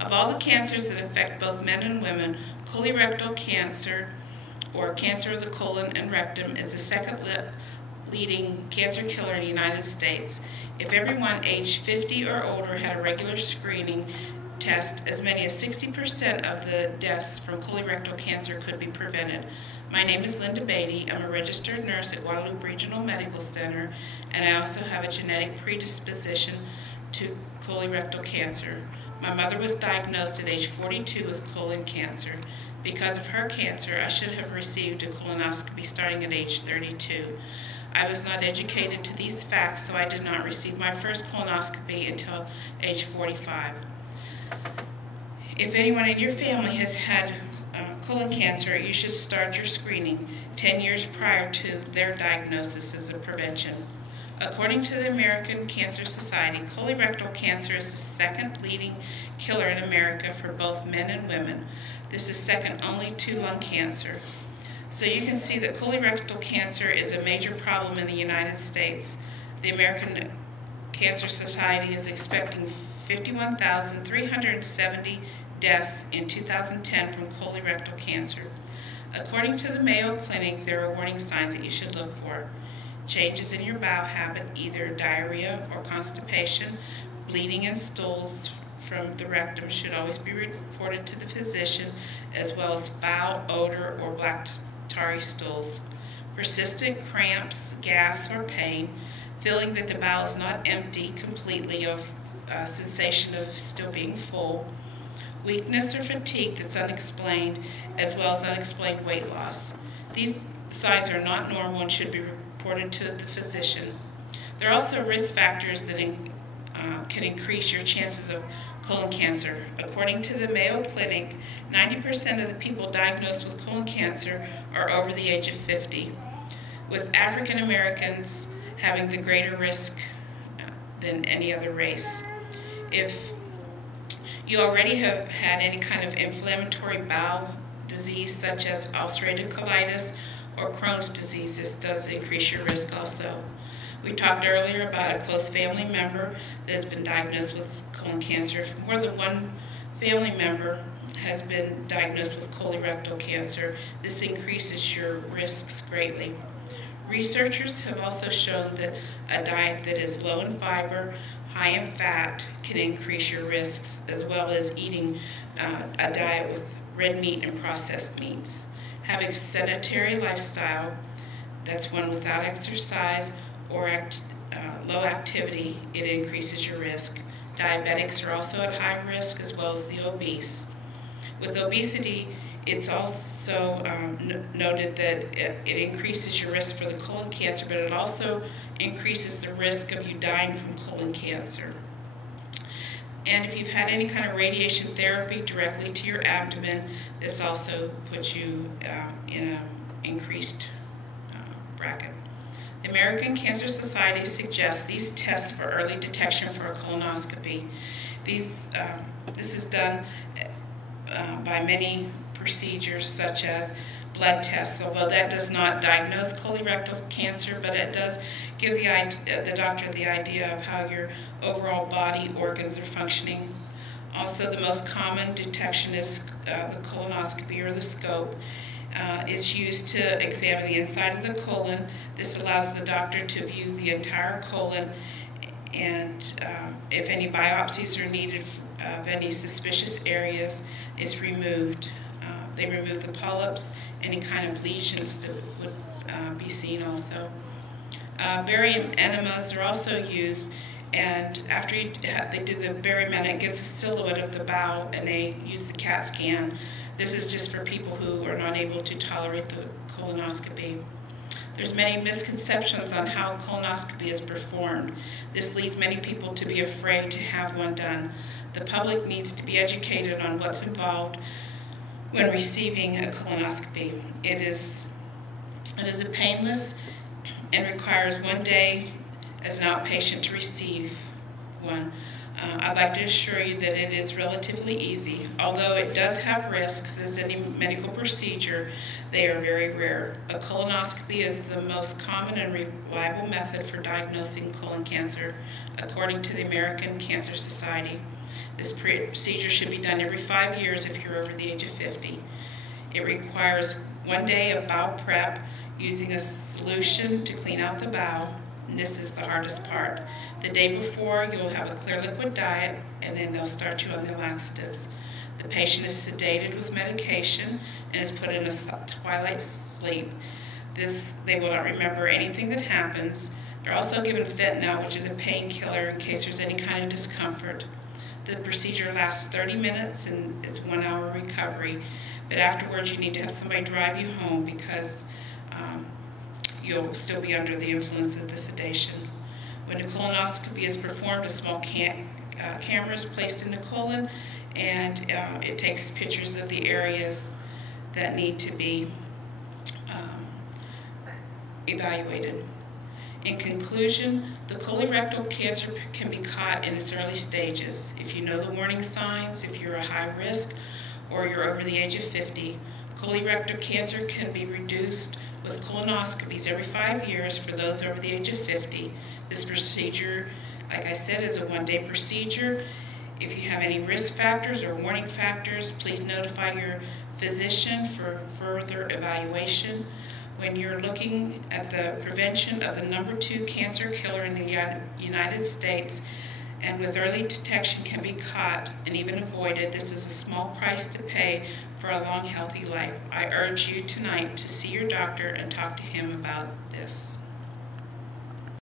Of all the cancers that affect both men and women, colorectal cancer, or cancer of the colon and rectum, is the second leading cancer killer in the United States. If everyone aged 50 or older had a regular screening test, as many as 60% of the deaths from colorectal cancer could be prevented. My name is Linda Beatty. I'm a registered nurse at Guadalupe Regional Medical Center, and I also have a genetic predisposition to colorectal cancer. My mother was diagnosed at age 42 with colon cancer. Because of her cancer, I should have received a colonoscopy starting at age 32. I was not educated to these facts, so I did not receive my first colonoscopy until age 45. If anyone in your family has had colon cancer, you should start your screening 10 years prior to their diagnosis as a prevention. According to the American Cancer Society, colorectal cancer is the second leading killer in America for both men and women. This is second only to lung cancer. So you can see that colorectal cancer is a major problem in the United States. The American Cancer Society is expecting 51,370 deaths in 2010 from colorectal cancer. According to the Mayo Clinic, there are warning signs that you should look for. Changes in your bowel habit, either diarrhea or constipation, bleeding and stools from the rectum should always be reported to the physician, as well as foul odor or black tarry stools. Persistent cramps, gas, or pain, feeling that the bowel is not empty completely, of sensation of still being full, weakness or fatigue that's unexplained, as well as unexplained weight loss. These signs are not normal and should be reported to the physician. There are also risk factors that can increase your chances of colon cancer. According to the Mayo Clinic, 90% of the people diagnosed with colon cancer are over the age of 50, with African Americans having the greater risk than any other race. If you already have had any kind of inflammatory bowel disease, such as ulcerative colitis or Crohn's disease, this does increase your risk also. We talked earlier about a close family member that has been diagnosed with colon cancer. If more than one family member has been diagnosed with colorectal cancer, this increases your risks greatly. Researchers have also shown that a diet that is low in fiber, high in fat, can increase your risks, as well as eating a diet with red meat and processed meats. Having a sedentary lifestyle, that's one without exercise or low activity, it increases your risk. Diabetics are also at high risk, as well as the obese. With obesity, it's also noted that it increases your risk for the colon cancer, but it also increases the risk of you dying from colon cancer. And if you've had any kind of radiation therapy directly to your abdomen, this also puts you in an increased bracket. The American Cancer Society suggests these tests for early detection for a colonoscopy. This is done by many procedures, such as blood tests, although that does not diagnose colorectal cancer, but it does give the doctor the idea of how your overall body organs are functioning. Also, the most common detection is the colonoscopy, or the scope. It's used to examine the inside of the colon. This allows the doctor to view the entire colon, and if any biopsies are needed of any suspicious areas, it's removed. They remove the polyps, any kind of lesions that would be seen also. Barium enemas are also used, and after they do the barium enema, it gives a silhouette of the bowel, and they use the CAT scan. This is just for people who are not able to tolerate the colonoscopy. There's many misconceptions on how colonoscopy is performed. This leads many people to be afraid to have one done. The public needs to be educated on what's involved when receiving a colonoscopy. It is a painless and requires 1 day as an outpatient to receive one. I'd like to assure you that it is relatively easy. Although it does have risks, as any medical procedure, they are very rare. A colonoscopy is the most common and reliable method for diagnosing colon cancer, according to the American Cancer Society. This procedure should be done every 5 years if you're over the age of 50. It requires 1 day of bowel prep using a solution to clean out the bowel, and this is the hardest part. The day before, you'll have a clear liquid diet, and then they'll start you on the laxatives. The patient is sedated with medication and is put in a twilight sleep. They will not remember anything that happens. They're also given fentanyl, which is a painkiller in case there's any kind of discomfort. The procedure lasts 30 minutes and it's 1 hour recovery. But afterwards, you need to have somebody drive you home because you'll still be under the influence of the sedation. When a colonoscopy is performed, a small camera is placed in the colon, and it takes pictures of the areas that need to be evaluated. In conclusion, the colorectal cancer can be caught in its early stages. If you know the warning signs, if you're a high risk, or you're over the age of 50, colorectal cancer can be reduced with colonoscopies every 5 years for those over the age of 50. This procedure, like I said, is a 1-day procedure. If you have any risk factors or warning factors, please notify your physician for further evaluation. When you're looking at the prevention of the #2 cancer killer in the United States, and with early detection can be caught and even avoided, this is a small price to pay for a long, healthy life. I urge you tonight to see your doctor and talk to him about this.